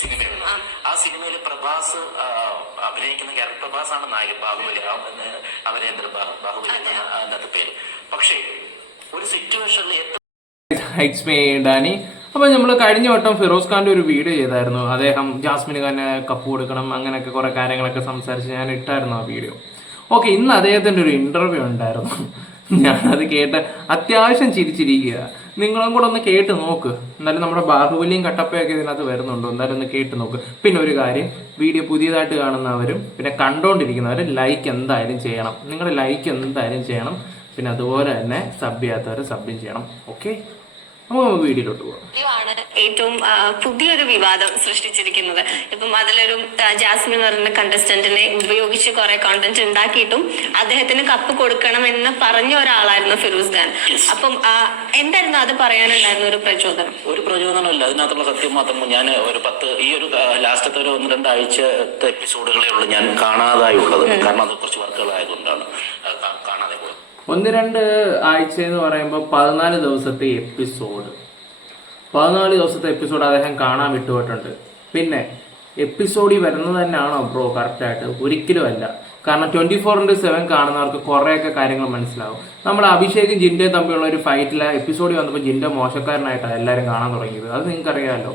സിനിമയുണ്ട്. ആ സിനിമയിൽ പ്രഭാസ് അഭിനയിക്കുന്ന ക്യാരക്ടർ പ്രഭാസാണ് നായകൻ. ബാഹുബലി അമരേന്ദ്ര ബാഹുബലി അതിനകത്ത് പേര്. പക്ഷേ ഒരു സിറ്റുവേഷനിൽ ഡാനി. അപ്പോൾ നമ്മൾ കഴിഞ്ഞ വട്ടം ഫിറോസ് ഖാന്റെ ഒരു വീഡിയോ ചെയ്തായിരുന്നു. അദ്ദേഹം ജാസ്മിന് ഖാനെ കപ്പ് കൊടുക്കണം അങ്ങനെയൊക്കെ കുറെ കാര്യങ്ങളൊക്കെ സംസാരിച്ച് ഞാൻ ഇട്ടായിരുന്നു ആ വീഡിയോ. ഓക്കെ, ഇന്ന് അദ്ദേഹത്തിന്റെ ഒരു ഇന്റർവ്യൂ ഉണ്ടായിരുന്നു. ഞാനത് കേട്ട് അത്യാവശ്യം ചിരിച്ചിരിക്കുക. നിങ്ങളും കൂടെ ഒന്ന് കേട്ട് നോക്ക്. എന്തായാലും നമ്മുടെ ബാഹുബലിയും കട്ടപ്പയൊക്കെ ഇതിനകത്ത് വരുന്നുണ്ടോ, എന്തായാലും ഒന്ന് കേട്ട് നോക്ക്. പിന്നെ ഒരു കാര്യം, വീഡിയോ പുതിയതായിട്ട് കാണുന്നവരും പിന്നെ കണ്ടോണ്ടിരിക്കുന്നവരും ലൈക്ക് എന്തായാലും ചെയ്യണം. നിങ്ങളുടെ ലൈക്ക് എന്തായാലും ചെയ്യണം. പിന്നെ അതുപോലെ തന്നെ സബ് ചെയ്യാത്തവർ സബ്ബും ചെയ്യണം. ഓക്കെ, നമുക്ക് വീഡിയോയിലോട്ട് പോകാം. ഏറ്റവും പുതിയൊരു വിവാദം സൃഷ്ടിച്ചിരിക്കുന്നത് ഇപ്പം അതിലൊരു ജാസ്മിൻ എന്ന് പറയുന്ന കണ്ടസ്റ്റന്റിനെ ഉപയോഗിച്ച് കുറെ കോണ്ടന്റ് ഉണ്ടാക്കിയിട്ടും അദ്ദേഹത്തിന് കപ്പ് കൊടുക്കണമെന്ന് പറഞ്ഞ ഒരാളായിരുന്നു ഫിറോസ് ഖാൻ. അപ്പം എന്തായിരുന്നു അത് പറയാനുണ്ടായിരുന്ന ഒരു പ്രചോദനം? ഒരു പ്രചോദനമില്ല, അതിനകത്തുള്ള സത്യം മാത്രം. ഞാൻ ഈ ഒരു ലാസ്റ്റത്തെ ഒരു 1-2 ആഴ്ചത്തെ എപ്പിസോഡുകളേ ഉള്ളൂ ഞാൻ കാണാതായുള്ളത്. കാരണം അത് കുറച്ച് വർക്കുകളായതുകൊണ്ടാണ് കാണാതെ പോയത്. 1-2 ആഴ്ച എന്ന് പറയുമ്പോൾ 14 ദിവസത്തെ എപ്പിസോഡ് 14 ദിവസത്തെ എപ്പിസോഡ് അദ്ദേഹം കാണാൻ വിട്ടുപോയിട്ടുണ്ട്. പിന്നെ എപ്പിസോഡിൽ വരുന്നത് തന്നെയാണോ ബ്രോ കറക്റ്റായിട്ട്? ഒരിക്കലും അല്ല. കാരണം 24/7 കാണുന്നവർക്ക് കുറേയൊക്കെ കാര്യങ്ങൾ മനസ്സിലാവും. നമ്മൾ അഭിഷേകും ജിൻഡോയും തമ്മിലുള്ള ഒരു ഫൈറ്റിലെ എപ്പിസോഡിൽ വന്നപ്പോൾ ജിൻഡോ മോശക്കാരനായിട്ടാണ് എല്ലാവരും കാണാൻ തുടങ്ങിയത്. അത് നിങ്ങൾക്ക് അറിയാമല്ലോ.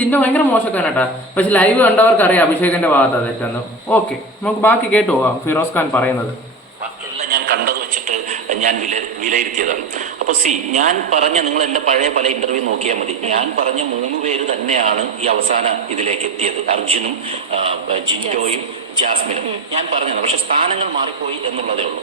ജിൻഡോ ഭയങ്കര മോശക്കാരനായിട്ടാ. പക്ഷെ ലൈവ് കണ്ടവർക്ക് അറിയാം അഭിഷേകിന്റെ ഭാഗത്ത് തെറ്റെന്ന്. ഓക്കെ, നമുക്ക് ബാക്കി കേട്ടു പോവാം ഫിറോസ് ഖാൻ പറയുന്നത്. ബാക്കിയെല്ലാം ഞാൻ കണ്ടത് വെച്ചിട്ട് ഞാൻ വിലയിരുത്തിയതാണ്. അപ്പൊ ഞാൻ പറഞ്ഞ, നിങ്ങൾ എന്റെ പഴയ പല ഇന്റർവ്യൂ നോക്കിയാൽ മതി, ഞാൻ പറഞ്ഞ 3 പേര് തന്നെയാണ് ഈ അവസാന ഇതിലേക്ക് എത്തിയത്. അർജുനും ജിൻഡോയും ജാസ്മിനും ഞാൻ പറഞ്ഞതാണ്. പക്ഷെ സ്ഥാനങ്ങൾ മാറിപ്പോയി എന്നുള്ളതേ ഉള്ളൂ.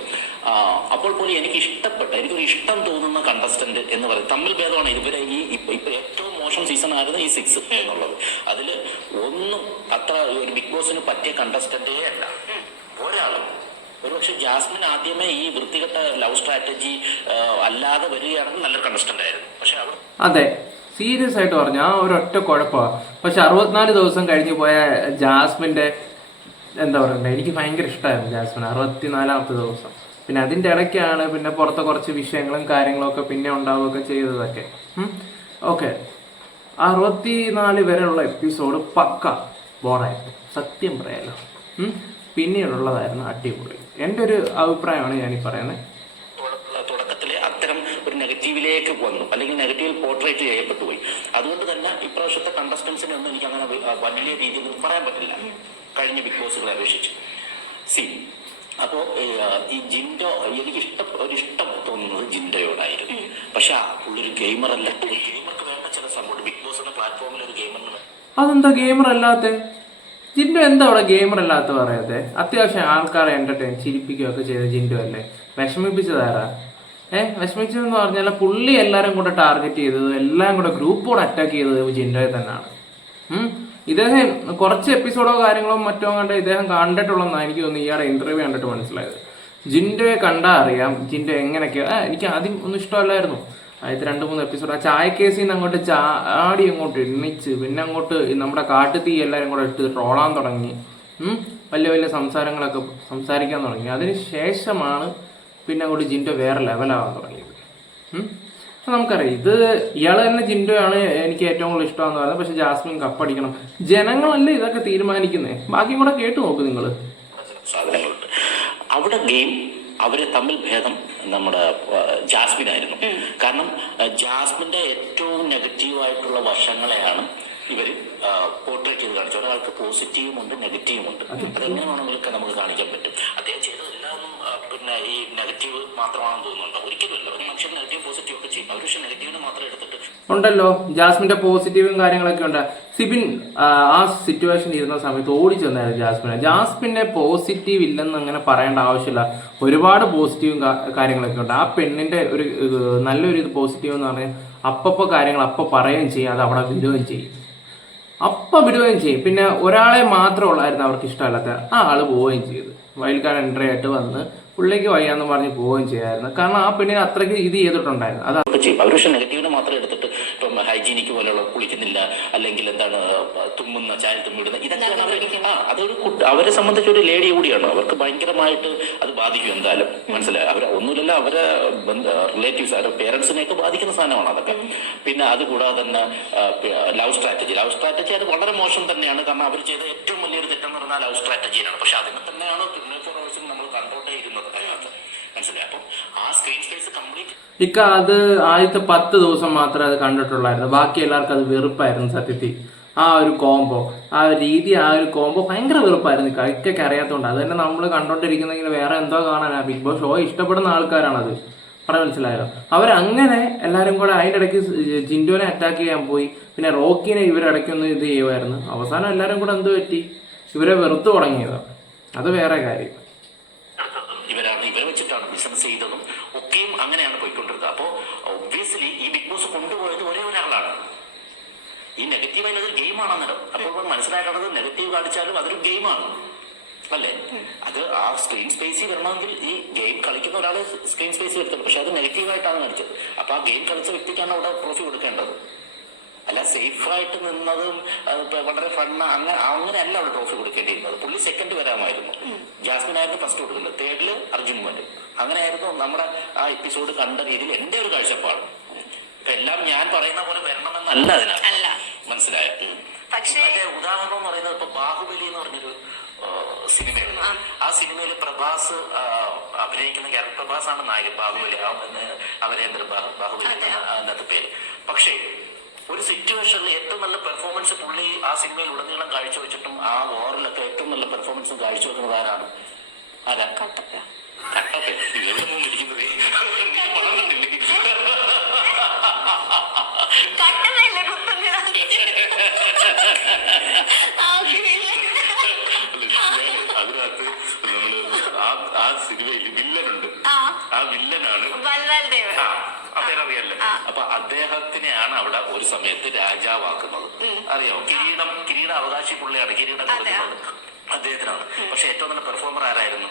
അപ്പോൾ പോലും എനിക്കൊരു ഇഷ്ടം തോന്നുന്ന കണ്ടസ്റ്റന്റ് എന്ന് പറയും തമ്മിൽ ഭേദമാണ്. ഇവരെ ഇപ്പൊ ഏറ്റവും മോശം സീസൺ ആയിരുന്നു ഈ 6 എന്നുള്ളത്. അതില് ഒന്നും അത്ര ഒരു ബിഗ് ബോസിന് പറ്റിയ കണ്ടസ്റ്റന്റേ അല്ല ഒരാളും. ഒരുപക്ഷെ ജാസ്മിൻ ആദ്യമേ ഈ വൃത്തികെട്ട ലവ് സ്ട്രാറ്റജി അല്ലാതെ വരികയാണെങ്കിൽ നല്ലൊരു കണ്ടസ്റ്റന്റ് ആയിരുന്നു. പക്ഷെ അവർ അതെ, സീരിയസ് ആയിട്ട് പറഞ്ഞ ആ ഒരൊറ്റ കുഴപ്പമാണ്. പക്ഷെ 64 ദിവസം കഴിഞ്ഞു പോയ ജാസ്മിന്റെ എന്താ പറയണ്ടേ, എനിക്ക് ഭയങ്കര ഇഷ്ടമായിരുന്നു ജാസ്മിൻ 64ാമത്തെ ദിവസം. പിന്നെ അതിന്റെ ഇടയ്ക്കാണ് പിന്നെ പുറത്തെ കുറച്ച് വിഷയങ്ങളും കാര്യങ്ങളും ഒക്കെ പിന്നെ ഉണ്ടാവുകയൊക്കെ ചെയ്തതൊക്കെ. ഓക്കെ, 64 വരെയുള്ള എപ്പിസോഡ് പക്ക ബോറായിരുന്നു, സത്യം പറയാലോ. പിന്നീടുള്ളതായിരുന്നു അടിപൊളി. എൻ്റെ ഒരു അഭിപ്രായമാണ് ഞാനീ പറയുന്നത്. തുടക്കത്തിലെ അത്തരം ഒരു നെഗറ്റീവിലേക്ക് വന്നു, അല്ലെങ്കിൽ നെഗറ്റീവ് പോർട്രേറ്റ് ചെയ്യപ്പെട്ടു പോയി. അതുകൊണ്ട് തന്നെ ഇപ്രാവശ്യത്തെ കണ്ടസ്റ്റൻസിനെ ഒന്നും എനിക്ക് അങ്ങനെ വലിയ രീതിയിൽ പറയാൻ പറ്റില്ല കഴിഞ്ഞ ബിഗ് ബോസുകളെ അപേക്ഷിച്ച്. അപ്പോ ഈ ജിൻഡോ, എനിക്ക് ഇഷ്ടം തോന്നുന്നത് ജിൻഡോയോടായിരുന്നു. പക്ഷെ പുള്ളൊരു ഗെയിമറല്ല. ഗെയിമർക്ക് വേണ്ട ചില സംഭവം ബിഗ് ബോസ് എന്ന പ്ലാറ്റ്ഫോമിൽ ഒരു ഗെയിമറിന്. അതെന്താ ഗെയിമർ അല്ലാത്ത? ജിൻഡോ എന്താ അവിടെ ഗെയിമർ അല്ലാത്ത പറയാതെ? അത്യാവശ്യം ആൾക്കാരെ എന്റർടൈൻ ചിരിപ്പിക്കുകയൊക്കെ ചെയ്ത ജിൻഡോ അല്ലേ? വിഷമിപ്പിച്ചതാരാ? വിഷമിച്ചതെന്ന് പറഞ്ഞാൽ പുള്ളി എല്ലാവരും കൂടെ ടാർഗറ്റ് ചെയ്തത്, എല്ലാം കൂടെ ഗ്രൂപ്പോടെ അറ്റാക്ക് ചെയ്തത് ജിൻഡോയെ തന്നെയാണ്. ഇദ്ദേഹം കുറച്ച് എപ്പിസോഡോ കാര്യങ്ങളോ മറ്റോ കണ്ട് ഇദ്ദേഹം കണ്ടിട്ടുള്ളതെന്നാണ് എനിക്ക് തോന്നുന്നു. ഇയാളുടെ ഇന്റർവ്യൂ കണ്ടിട്ട് മനസ്സിലായത്. ജിൻഡോയെ കണ്ടാൽ അറിയാം ജിൻഡോ എങ്ങനെയൊക്കെയാ. എനിക്ക് ആദ്യം ഒന്നും ഇഷ്ടമല്ലായിരുന്നു. ആദ്യത്തെ 2-3 എപ്പിസോഡ് ആ ചായ കേസിൽ നിന്ന് അങ്ങോട്ട് ചാടി അങ്ങോട്ട് എണ്ണിച്ച് പിന്നെ അങ്ങോട്ട് നമ്മുടെ കാട്ടുതീ എല്ലാവരും കൂടെ ഇട്ട് ട്രോളാൻ തുടങ്ങി. വലിയ വലിയ സംസാരങ്ങളൊക്കെ സംസാരിക്കാൻ തുടങ്ങി. അതിന് ശേഷമാണ് പിന്നെ അങ്ങോട്ട് ജിൻഡോ വേറെ ലെവലാവാൻ തുടങ്ങിയത്. അപ്പം നമുക്കറിയാം ഇത് ഇയാൾ തന്നെ ജിൻഡോ ആണ് എനിക്ക് ഏറ്റവും കൂടുതൽ ഇഷ്ടമെന്ന് പറയുന്നത്. പക്ഷെ ജാസ്മിൻ കപ്പടിക്കണം, ജനങ്ങളല്ലേ ഇതൊക്കെ തീരുമാനിക്കുന്നേ. ബാക്കിയും കൂടെ കേട്ടു നോക്ക് നിങ്ങൾ. സാധനങ്ങളുണ്ട് അവിടെ. ഗെയിം അവരെ തമ്മിൽ ഭേദം നമ്മുടെ ജാസ്മിൻ ആയിരുന്നു. കാരണം ജാസ്മിന്റെ ഏറ്റവും നെഗറ്റീവായിട്ടുള്ള വശങ്ങളെയാണ് ഇവർ പോർട്രേറ്റ് ചെയ്ത് കാണിച്ചു. ഒരാൾക്ക് പോസിറ്റീവും ഉണ്ട് നെഗറ്റീവും ഉണ്ട്. അതെങ്ങനെ വേണമെങ്കിലൊക്കെ നമുക്ക് കാണിക്കാൻ പറ്റും. അദ്ദേഹം ചെയ്തതെല്ലാം പിന്നെ ഈ നെഗറ്റീവ് മാത്രമാണെന്ന് തോന്നുന്നുണ്ടോ? ഒരിക്കലുമല്ല. ഒരു മനുഷ്യൻ നെഗറ്റീവ് പോസിറ്റീവ് ഒക്കെ ചെയ്യും. അവർ പക്ഷെ നെഗറ്റീവിനെ മാത്രം എടുത്തിട്ട് ഉണ്ടല്ലോ. ജാസ്മിന്റെ പോസിറ്റീവും കാര്യങ്ങളൊക്കെ ഉണ്ട്. സിബിൻ ആ സിറ്റുവേഷൻ ഇരുന്ന സമയത്ത് ഓടിച്ചു വന്നായിരുന്നു ജാസ്മിനെ പോസിറ്റീവ് ഇല്ലെന്ന് അങ്ങനെ പറയേണ്ട ആവശ്യമില്ല. ഒരുപാട് പോസിറ്റീവും കാര്യങ്ങളൊക്കെ ഉണ്ട്. ആ പെണ്ണിന്റെ ഒരു നല്ലൊരു ഇത് പോസിറ്റീവ് എന്ന് പറഞ്ഞാൽ അപ്പപ്പോൾ കാര്യങ്ങൾ അപ്പം പറയുകയും ചെയ്യും, അത് അവിടെ വിടുകയും ചെയ്യും. പിന്നെ ഒരാളെ മാത്രമേ ഉള്ളായിരുന്നു അവർക്ക് ഇഷ്ടമല്ലാത്ത, ആ ആള് പോവുകയും ചെയ്തു. വൈൽഡ് കാർഡ് എൻട്രി ആയിട്ട് വന്ന് പുള്ളിക്ക് വയ്യാന്ന് പറഞ്ഞ് പോവുകയും ചെയ്യായിരുന്നു. കാരണം ആ പെണ്ണിനെ അത്രയ്ക്ക് ഇത് ചെയ്തിട്ടുണ്ടായിരുന്നു. അത് ചെയ്യും അവർ. പക്ഷെ നെഗറ്റീവിനെ മാത്രം എടുത്തിട്ട് ഇപ്പം ഹൈജീനിക്ക് പോലുള്ള കുളിക്കുന്നില്ല, അല്ലെങ്കിൽ എന്താണ് തുമ്മുന്ന ചായൽ തുമ്മിടുന്ന, ഇതൊക്കെയാണ് അവർ. അതൊരു അവരെ സംബന്ധിച്ച് ഒരു ലേഡി കൂടിയാണ്. അവർക്ക് ഭയങ്കരമായിട്ട് അത് ബാധിക്കും എന്തായാലും. മനസ്സിലായി. അവർ ഒന്നുമില്ലല്ലോ, അവരെ റിലേറ്റീവ്സ്, അവരുടെ പേരൻസിനെയൊക്കെ ബാധിക്കുന്ന സാധനമാണ് അതൊക്കെ. പിന്നെ അതുകൂടാതെ തന്നെ ലവ് സ്ട്രാറ്റജി അത് വളരെ മോശം തന്നെയാണ്. കാരണം അവർ ചെയ്ത ഏറ്റവും വലിയൊരു തെറ്റെന്ന് പറഞ്ഞാൽ ലവ് സ്ട്രാറ്റജിയാണ്. പക്ഷെ അതിനെ തന്നെയാണ് 24 hours നമ്മൾ കണ്ടോട്ടേ ഇരുന്നത് അതിനകത്ത്. മനസ്സിലായി. അപ്പം ആ സ്ക്രീൻ സ്പേസ് കംപ്ലീറ്റ് അത് ആദ്യത്തെ 10 ദിവസം മാത്രമേ അത് കണ്ടിട്ടുള്ളായിരുന്നു. ബാക്കി എല്ലാവർക്കും അത് വെറുപ്പായിരുന്നു സത്യത്തിൽ. ആ ഒരു കോംബോ, ആ ഒരു രീതി, ആ ഒരു കോംബോ ഭയങ്കര വെറുപ്പായിരുന്നു. ഇക്കൊക്കെ അറിയാത്തതുകൊണ്ട്. അത് തന്നെ നമ്മൾ കണ്ടോണ്ടിരിക്കുന്നെങ്കിൽ വേറെ എന്തോ കാണാനാ. ബിഗ് ബോസ് ഷോ ഇഷ്ടപ്പെടുന്ന ആൾക്കാരാണത്. പറഞ്ഞ മനസ്സിലായോ? അവരങ്ങനെ എല്ലാവരും കൂടെ അതിൻ്റെ ഇടയ്ക്ക് ജിൻഡോനെ അറ്റാക്ക് ചെയ്യാൻ പോയി. പിന്നെ റോക്കിനെ ഇവരിടയ്ക്കൊന്ന് ഇത് ചെയ്യുമായിരുന്നു. അവസാനം എല്ലാവരും കൂടെ എന്ത് പറ്റി? ഇവരെ വെറുത്തു തുടങ്ങിയതാണ്. അത് വേറെ കാര്യം. ഇവരെ വെച്ചിട്ടാണ് ബിസിനസ് ചെയ്തതും ഒക്കെയും അങ്ങനെയാണ് പോയിക്കൊണ്ടിരുന്നത്. അപ്പോൾ ഒബ്വിയസ്ലി ഈ ബിഗ് ബോസ് കൊണ്ടുപോയത് ഒരേ ഒരാളാണ്. ഈ നെഗറ്റീവ് അതിനൊരു ഗെയിമാണെന്നല്ലോ. അപ്പോൾ മനസ്സിലാക്കുന്നത് നെഗറ്റീവ് കാണിച്ചാലും അതൊരു ഗെയിമാണ് അല്ലേ? അത് ആ സ്ക്രീൻ സ്പേസിൽ വരണമെങ്കിൽ ഈ ഗെയിം കളിക്കുന്ന ഒരാൾ സ്ക്രീൻ സ്പേസിൽ വരുത്തുള്ളൂ. പക്ഷെ അത് നെഗറ്റീവായിട്ടാണ് കാണിച്ചത്. അപ്പൊ ആ ഗെയിം കളിച്ച വ്യക്തിക്കാണ് അവിടെ ട്രോഫി കൊടുക്കേണ്ടത്. അല്ല സേഫായിട്ട് നിന്നതും വളരെ ഫണ്ണ് അങ്ങനെയല്ല അവിടെ ട്രോഫി കൊടുക്കേണ്ടിയിരുന്നത്. പുള്ളി സെക്കൻഡ് വരാമായിരുന്നു. ജാസ്മിൻ ആയിരുന്നു ഫസ്റ്റ് കൊടുക്കുന്നത്, തേർഡില് അർജുൻ വരും. അങ്ങനെയായിരുന്നു നമ്മുടെ ആ എപ്പിസോഡ് കണ്ട രീതിയിൽ എന്റെ ഒരു കാഴ്ചപ്പാട്. എല്ലാം ഞാൻ പറയുന്ന പോലെ വരണമെന്നല്ല അതിനല്ല. മനസ്സിലായോ? പക്ഷേ ഉദാഹരണം എന്ന് പറയുന്നത് ഇപ്പൊ ബാഹുബലി എന്ന് പറഞ്ഞൊരു സിനിമയാണ്. ആ സിനിമയില് പ്രഭാസ് അഭിനയിക്കുന്ന ക്യാരക്ടർ, പ്രഭാസ് ആണ് നായകൻ. ബാഹുബലി അമരേന്ദ്ര ബാഹുബലി അതിനകത്ത് പേര്. പക്ഷേ ഒരു സിറ്റുവേഷനിൽ ഏറ്റവും നല്ല പെർഫോമൻസ് പുള്ളി ആ സിനിമയിൽ ഉടനീളം കാഴ്ചവെച്ചിട്ടും ആ ഓറിലൊക്കെ ഏറ്റവും നല്ല പെർഫോമൻസ് കാഴ്ചവെക്കുന്നത് ആരാണ്? ആരാ? കട്ടപ്പ. അതിനകത്ത് നമ്മള് ആ സിനിമയിൽ വില്ലനുണ്ട്. ആ വില്ലനാണ് അദ്ദേഹം അറിയല്ലേ? അപ്പൊ അദ്ദേഹത്തിനെയാണ് അവിടെ ഒരു സമയത്ത് രാജാവാക്കുന്നത്. അറിയോ? കിരീട അവകാശി പുള്ളിയാണ്. കിരീടം കൊടുക്കുന്നത് അദ്ദേഹത്തിനാണ്. പക്ഷെ ഏറ്റവും നല്ല പെർഫോമർ ആരായിരുന്നു?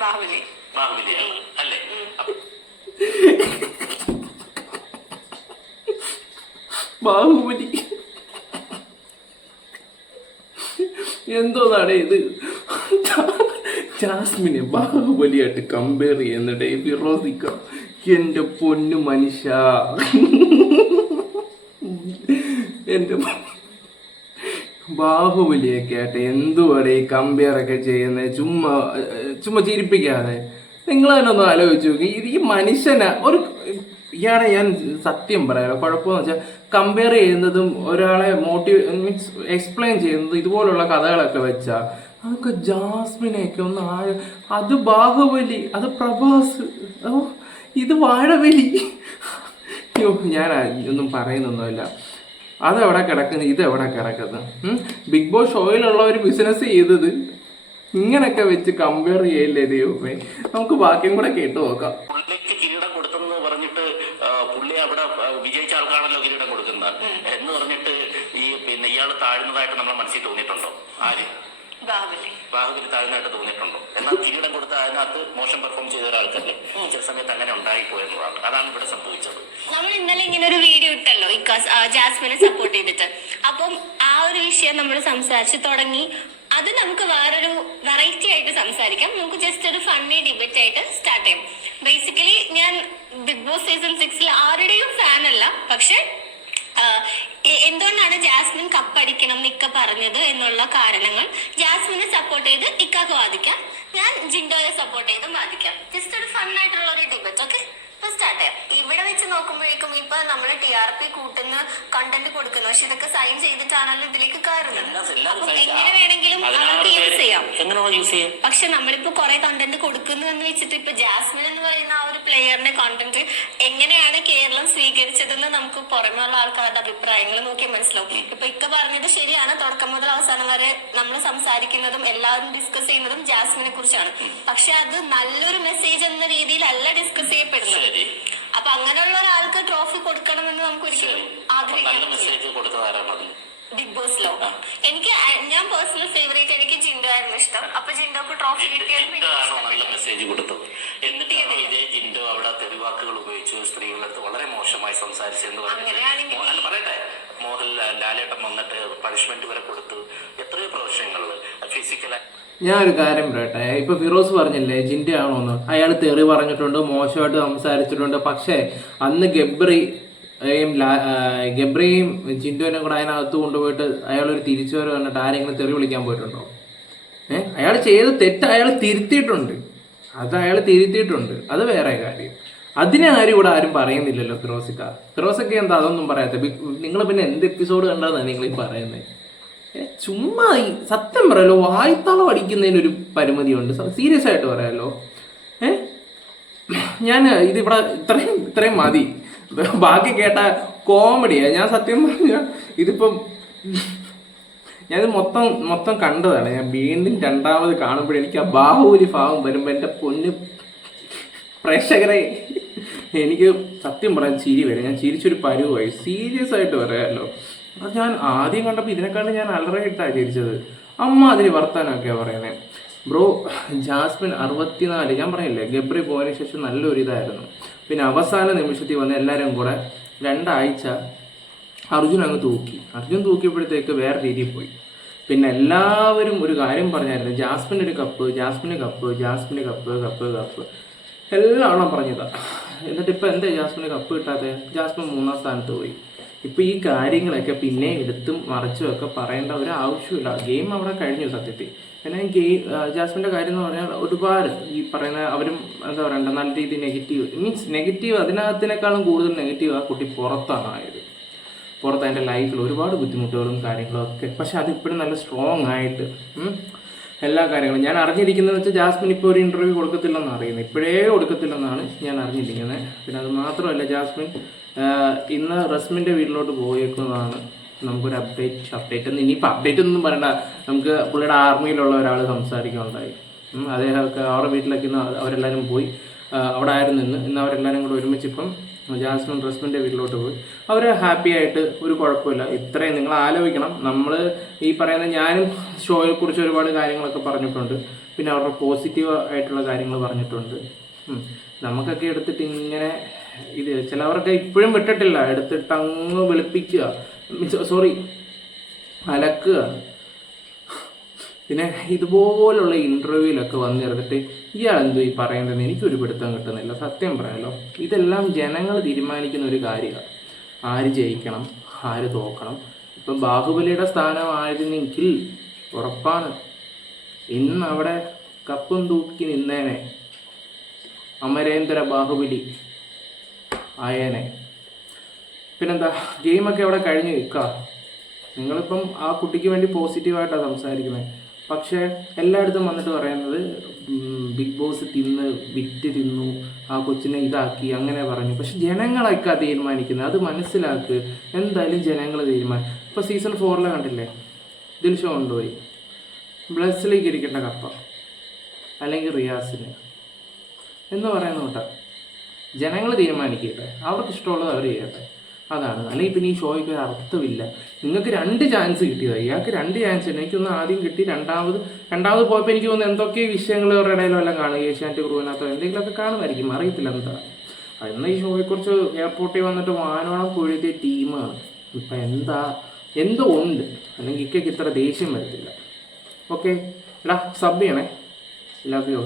ബാഹുബലിയാണ് അല്ലേ? ബാഹുബലി എന്തോന്നാണ് ഇത്? ജാസ്മിനെ ബാഹുബലിയായിട്ട് കമ്പയർ ചെയ്യുന്നുണ്ട് ഫിറോസിക്ക. എന്റെ പൊന്നു മനുഷ്യ, എന്റെ ബാഹുബലിയൊക്കെ ആയിട്ട് എന്തുവാടെ ഈ കമ്പയർ ഒക്കെ ചെയ്യുന്നത്? ചുമ്മാ ചിരിപ്പിക്കാതെ. നിങ്ങൾ തന്നെ ഒന്ന് ആലോചിച്ച് നോക്കി. ഈ മനുഷ്യനാ ഇയാളെ ഞാൻ സത്യം പറയാലോ, കുഴപ്പമെന്ന് വെച്ചാൽ കമ്പയർ ചെയ്യുന്നതും ഒരാളെ മീൻസ് എക്സ്പ്ലെയിൻ ചെയ്യുന്നതും ഇതുപോലുള്ള കഥകളൊക്കെ വെച്ചാ അതൊക്കെ ജാസ്മിനെയൊക്കെ ഒന്ന് അത് ബാഹുബലി, അത് പ്രഭാസ്, ഇത് വാഴബലി. അയ്യോ, ഞാൻ ഒന്നും പറയുന്നൊന്നുമില്ല. അതെവിടെ കിടക്കുന്നു, ഇതെവിടെ കിടക്കുന്നു? ബിഗ് ബോസ് ഷോയിലുള്ള ഒരു ബിസിനസ് ചെയ്തത് ഇങ്ങനൊക്കെ വെച്ച് കമ്പയർ ചെയ്യല്ലേ ദൈവമേ. നമുക്ക് ബാക്കിയും കൂടെ കേട്ടു നോക്കാം. പുള്ളിക്ക് കിരീടം കൊടുത്തെന്ന് പറഞ്ഞിട്ട് പുള്ളി അവിടെ വിജയിച്ച ആൾക്കാണല്ലോ കിരീടം കൊടുക്കുന്നത് എന്ന് പറഞ്ഞിട്ട് പിന്നെ ഇയാൾ താഴ്ന്നതായിട്ട് നമ്മളെ മനസ്സിൽ തോന്നിയിട്ടുണ്ടോ? ആര്? ബാഹുബലി താഴ്ന്നതായിട്ട് തോന്നിയിട്ടുണ്ടോ? എന്നാൽ കിരീടം കൊടുത്ത അതിനകത്ത് മോശം പെർഫോം ചെയ്ത ഒരാൾക്കല്ലേ ചില സമയത്ത് അങ്ങനെ ഉണ്ടായിപ്പോയെന്നുള്ളതാണ്. അതാണ് ഇവിടെ സംഭവിച്ചത്. നമ്മൾ ഇന്നലെ ഇങ്ങനെ ഒരു വീഡിയോ ഇട്ടല്ലോ ജാസ്മിനെ സപ്പോർട്ട് ചെയ്തിട്ട്. അപ്പം ആ ഒരു വിഷയം നമ്മൾ സംസാരിച്ചു തുടങ്ങി. അത് നമുക്ക് വേറൊരു വെറൈറ്റി ആയിട്ട് സംസാരിക്കാം. നമുക്ക് ജസ്റ്റ് ഒരു ഫണ്ണി ഡിബേറ്റ് ആയിട്ട് സ്റ്റാർട്ട് ചെയ്യാം. ബേസിക്കലി ഞാൻ ബിഗ് ബോസ് സീസൺ 6 ആരുടെയും ഫാൻ അല്ല. പക്ഷെ എന്തുകൊണ്ടാണ് ജാസ്മിൻ കപ്പടിക്കണം ഇക്ക പറഞ്ഞത് എന്നുള്ള കാരണങ്ങൾ ജാസ്മിനെ സപ്പോർട്ട് ചെയ്ത് ഇക്കാക്ക് വാദിക്കാം, ഞാൻ ജിൻഡോയെ സപ്പോർട്ട് ചെയ്ത് വാദിക്കാം. ജസ്റ്റ് ഒരു ഫൺ ആയിട്ടുള്ള ഒരു ഡിബേറ്റ്. ഓക്കെ, സ്റ്റാർട്ട് ചെയ്യാം. ഇവിടെ വെച്ച് നോക്കുമ്പോഴേക്കും ഇപ്പൊ നമ്മള് TRP കൂട്ടുന്ന കണ്ടന്റ് കൊടുക്കുന്നു. പക്ഷെ ഇതൊക്കെ സൈൻ ചെയ്തിട്ടാണല്ലോ ഇതിലേക്ക് കയറുന്നത്. അപ്പം എങ്ങനെ വേണമെങ്കിലും അവർക്ക് യൂസ് ചെയ്യാം. പക്ഷെ നമ്മളിപ്പോ കുറെ കണ്ടന്റ് കൊടുക്കുന്നു എന്ന് വെച്ചിട്ട് ഇപ്പൊ ജാസ്മിൻ എന്ന് പറയുന്ന ആ ഒരു പ്ലെയറിന്റെ കണ്ടന്റ് എങ്ങനെയാണ് കേരളം സ്വീകരിച്ചതെന്ന് നമുക്ക് പുറമെയുള്ള ആൾക്കാരുടെ അഭിപ്രായങ്ങൾ നോക്കി മനസ്സിലാവും. ഇപ്പൊ ഇക്ക പറഞ്ഞത് ശരിയാണ്. തുടക്കം മുതൽ അവസാനം വരെ നമ്മൾ സംസാരിക്കുന്നതും എല്ലാവരും ഡിസ്കസ് ചെയ്യുന്നതും ജാസ്മിനെ കുറിച്ചാണ്. പക്ഷെ അത് നല്ലൊരു മെസ്സേജ് എന്ന രീതിയിലല്ല ഡിസ്കസ് ചെയ്യപ്പെടുന്നത്. അപ്പൊ അങ്ങനെയുള്ള ഒരാൾക്ക് ട്രോഫി കൊടുക്കണമെന്ന് നമുക്ക് ഒരിക്കലും ആഗ്രഹിക്കാം. ബിഗ് ബോസിലോ ഞാൻ പേഴ്സണൽ ഫേവറേറ്റ് എനിക്ക് ജിൻഡോ ആയിരുന്നു ഇഷ്ടം. അപ്പൊ ജിൻഡോക്ക് ട്രോഫി കിട്ടിയത് ജിൻഡോ ആണോ നല്ല മെസ്സേജ് കൊടുത്തത്? എന്നിട്ടാണോ ഇതേ ജിൻഡോ അവിടെ തെറിവാക്കുകൾ ഉപയോഗിച്ചു സ്ത്രീകളുടെ അടുത്ത് വളരെ മോശമായി സംസാരിച്ചെന്ന് പറഞ്ഞിട്ട് പറയട്ടെ, മോഹൻലാൽ ലാലേട്ടൻ വന്നിട്ട് പണിഷ്മെന്റ് വരെ കൊടുത്തു. എത്രയോ പ്രശ്നങ്ങളിൽ ഫിസിക്കലായി. ഞാനൊരു കാര്യം പറയട്ടെ, ഇപ്പൊ ഫിറോസ് പറഞ്ഞില്ലേ ജിൻഡോ ആണോന്ന്, അയാൾ തെറി പറഞ്ഞിട്ടുണ്ട്, മോശമായിട്ട് സംസാരിച്ചിട്ടുണ്ട്. പക്ഷേ അന്ന് ഗബ്രിയും ജിൻഡോനെ കൂടെ അതിനകത്ത് കൊണ്ടുപോയിട്ട് അയാളൊരു തിരിച്ചുവരവ് കണ്ടിട്ട് ആരെങ്കിലും തെറി വിളിക്കാൻ പോയിട്ടുണ്ടോ? അയാൾ ചെയ്ത തെറ്റ് അയാൾ തിരുത്തിയിട്ടുണ്ട്, അത് വേറെ കാര്യം. അതിനെ ഇവിടെ ആരും പറയുന്നില്ലല്ലോ. ഫിറോസൊക്കെ എന്താ അതൊന്നും പറയാത്ത? നിങ്ങൾ പിന്നെ എന്ത് എപ്പിസോഡ് കണ്ടതാണ് നിങ്ങൾ ഈ പറയുന്നത്? ചുമ്മാ ഈ സത്യം പറയാലോ, വായ്ത്താളം അടിക്കുന്നതിനൊരു പരിമിതിയുണ്ട്. സീരിയസ് ആയിട്ട് പറയാലോ. ഞാൻ ഇതിവിടെ ഇത്രയും മതി. ബാക്കി കേട്ട കോമഡിയാ. ഞാൻ സത്യം പറഞ്ഞ ഇതിപ്പം ഞാനിത് മൊത്തം കണ്ടതാണ്. ഞാൻ വീണ്ടും രണ്ടാമത് കാണുമ്പോഴേ എനിക്ക് ആ ബാഹുബലി ഭാവം വരുമ്പോൾ എൻ്റെ പൊന്ന് പ്രേക്ഷകരെ, എനിക്ക് സത്യം പറയാൻ ചിരി വരും. ഞാൻ ചിരിച്ചൊരു പരുവായി. സീരിയസ് ആയിട്ട് പറയാമല്ലോ. അത് ഞാൻ ആദ്യം കണ്ടപ്പോൾ ഇതിനെക്കാളും ഞാൻ അലറിയിട്ടാണ് ചിരിച്ചത്. അമ്മ അതിന് വർത്താനമൊക്കെയാണ് പറയുന്നത്. ബ്രോ, ജാസ്മിൻ 64, ഞാൻ പറയില്ലേ ഗബ്രി പോയതിനു ശേഷം നല്ലൊരു ഇതായിരുന്നു. പിന്നെ അവസാന നിമിഷത്തിൽ വന്ന് എല്ലാവരും കൂടെ 2 ആഴ്ച അർജുൻ അങ്ങ് തൂക്കി. അർജുൻ തൂക്കിയപ്പോഴത്തേക്ക് വേറെ രീതിയിൽ പോയി. പിന്നെ എല്ലാവരും ഒരു കാര്യം പറഞ്ഞായിരുന്നു, ജാസ്മിന് കപ്പ് എല്ലാം പറഞ്ഞതാ. എന്നിട്ട് ഇപ്പം എന്താ ജാസ്മിന് കപ്പ് കിട്ടാതെ? ജാസ്മിൻ 3-ാം സ്ഥാനത്ത് പോയി. ഇപ്പം ഈ കാര്യങ്ങളൊക്കെ പിന്നെ എടുത്തും മറിച്ചും ഒക്കെ പറയേണ്ട ഒരു ആവശ്യമില്ല. ഗെയിം അവിടെ കഴിഞ്ഞു സത്യത്തിൽ. പിന്നെ ജാസ്മിൻ്റെ കാര്യം എന്ന് പറഞ്ഞാൽ ഒരുപാട് ഈ പറയുന്ന അവരും എന്താ പറയണ്ട നല്ല രീതിയിൽ നെഗറ്റീവ് അതിനകത്തിനേക്കാളും കൂടുതൽ നെഗറ്റീവ് ആ കുട്ടി പുറത്താണ് ആയത്. പുറത്ത് അതിൻ്റെ ലൈഫിൽ ഒരുപാട് ബുദ്ധിമുട്ടുകളും കാര്യങ്ങളും ഒക്കെ. പക്ഷെ അതിപ്പോഴും നല്ല സ്ട്രോങ് ആയിട്ട് എല്ലാ കാര്യങ്ങളും ഞാൻ അറിഞ്ഞിരിക്കുന്നതെന്ന് വെച്ചാൽ ജാസ്മിൻ ഇപ്പോൾ ഒരു ഇൻ്റർവ്യൂ കൊടുക്കത്തില്ലെന്നാണ് അറിയുന്നത്. ഇപ്പോഴേ കൊടുക്കത്തില്ലെന്നാണ് ഞാൻ അറിഞ്ഞിരിക്കുന്നത്. പിന്നെ അത് മാത്രമല്ല, ജാസ്മിൻ ഇന്ന് റസ്മിൻ്റെ വീട്ടിലോട്ട് പോയേക്കുന്നതാണ്. നമുക്കൊരു അപ്ഡേറ്റ് എന്ന് ഇനിയിപ്പോൾ അപ്ഡേറ്റ് ഒന്നും പറയണ്ട. നമുക്ക് പുള്ളിയുടെ ആർമിയിലുള്ള ഒരാൾ സംസാരിക്കുകയുണ്ടായി. അദ്ദേഹമൊക്കെ അവരുടെ വീട്ടിലൊക്കെ ഇന്ന് അവരെല്ലാവരും പോയി. അവിടെ ആയിരുന്നു ഇന്ന് അവരെല്ലാവരും കൂടെ ഒരുമിച്ചിപ്പം ജാസ്മിൻ റസ്മിൻ്റെ വീട്ടിലോട്ട് പോയി. അവർ ഹാപ്പി ആയിട്ട്, ഒരു കുഴപ്പമില്ല. ഇത്രയും നിങ്ങൾ ആലോചിക്കണം. നമ്മൾ ഈ പറയുന്ന ഞാനും ഷോയെ കുറിച്ച് ഒരുപാട് കാര്യങ്ങളൊക്കെ പറഞ്ഞിട്ടുണ്ട്. പിന്നെ അവരുടെ പോസിറ്റീവ് ആയിട്ടുള്ള കാര്യങ്ങൾ പറഞ്ഞിട്ടുണ്ട്. നമുക്കൊക്കെ എടുത്തിട്ട് ഇങ്ങനെ ഇത് ചിലവരൊക്കെ ഇപ്പോഴും വിട്ടിട്ടില്ല, എടുത്തിട്ട് അങ്ങ് വെളുപ്പിക്കുക, അലക്കുക. പിന്നെ ഇതുപോലുള്ള ഇൻ്റർവ്യൂവിലൊക്കെ വന്നിരുന്നിട്ട് ഇയാളെന്തോ ഈ പറയേണ്ടതെന്ന് എനിക്കൊരു പിടുത്തം കിട്ടുന്നില്ല. സത്യം പറയാലോ, ഇതെല്ലാം ജനങ്ങൾ തീരുമാനിക്കുന്ന ഒരു കാര്യമാണ്. ആര് ജയിക്കണം, ആര് തോക്കണം. ഇപ്പം ബാഹുബലിയുടെ സ്ഥാനമായിരുന്നെങ്കിൽ ഉറപ്പാണ് ഇന്ന് അവിടെ കപ്പും തൂക്കി നിന്നേനെ, അമരേന്ദ്ര ബാഹുബലി ആയേനെ. പിന്നെന്താ, ഗെയിമൊക്കെ അവിടെ കഴിഞ്ഞ് നിൽക്കുക. നിങ്ങളിപ്പം ആ കുട്ടിക്ക് വേണ്ടി പോസിറ്റീവായിട്ടാണ് സംസാരിക്കുന്നത്. പക്ഷേ എല്ലായിടത്തും വന്നിട്ട് പറയുന്നത് ബിഗ് ബോസ് വിറ്റ് തിന്നു, ആ കൊച്ചിനെ ഇതാക്കി, അങ്ങനെ പറഞ്ഞു. പക്ഷെ ജനങ്ങളൊക്കെ തീരുമാനിക്കുന്നത്, അത് മനസ്സിലാക്ക്. എന്തായാലും ജനങ്ങൾ തീരുമാനം. ഇപ്പോൾ സീസൺ 4 കണ്ടില്ലേ, ദിൽഷ കൊണ്ടുപോയി. ബ്ലസ്സിലേക്ക് ഇരിക്കേണ്ട കപ്പ അല്ലെങ്കിൽ റിയാസിന് എന്ന് പറയുന്ന കൂട്ടാ. ജനങ്ങൾ തീരുമാനിക്കട്ടെ, അവർക്ക് ഇഷ്ടമുള്ളത് അവർ ചെയ്യട്ടെ. അതാണ്. അല്ലെങ്കിൽ പിന്നെ ഈ ഷോയ്ക്ക് ഒരു അർത്ഥമില്ല. നിങ്ങൾക്ക് 2 ചാൻസ് കിട്ടിയതാണ്. ഇയാൾക്ക് 2 ചാൻസ് ഉണ്ട്. എനിക്കൊന്ന് ആദ്യം കിട്ടി, രണ്ടാമത് പോയപ്പോൾ എനിക്ക് തോന്നുന്നു എന്തൊക്കെ വിഷയങ്ങൾ അവരുടെ ഇടയിലും എല്ലാം കാണും. ഏഷ്യാനെറ്റ് ക്രൂവിനകത്തോ എന്തെങ്കിലുമൊക്കെ കാണുമായിരിക്കും, അറിയത്തില്ല എന്താ. എന്നാൽ ഈ ഷോയെക്കുറിച്ച് എയർപോർട്ടിൽ വന്നിട്ട് വാനോളം പൊഴുതിയ ടീമാണ്. ഇപ്പം എന്തോ ഉണ്ട്. അല്ലെങ്കിൽ ഇക്കയ്ക്ക് ഇത്ര ദേഷ്യം വരത്തില്ല. ഓക്കെ, എടാ സബ് ചെയ്യണേ. Love you.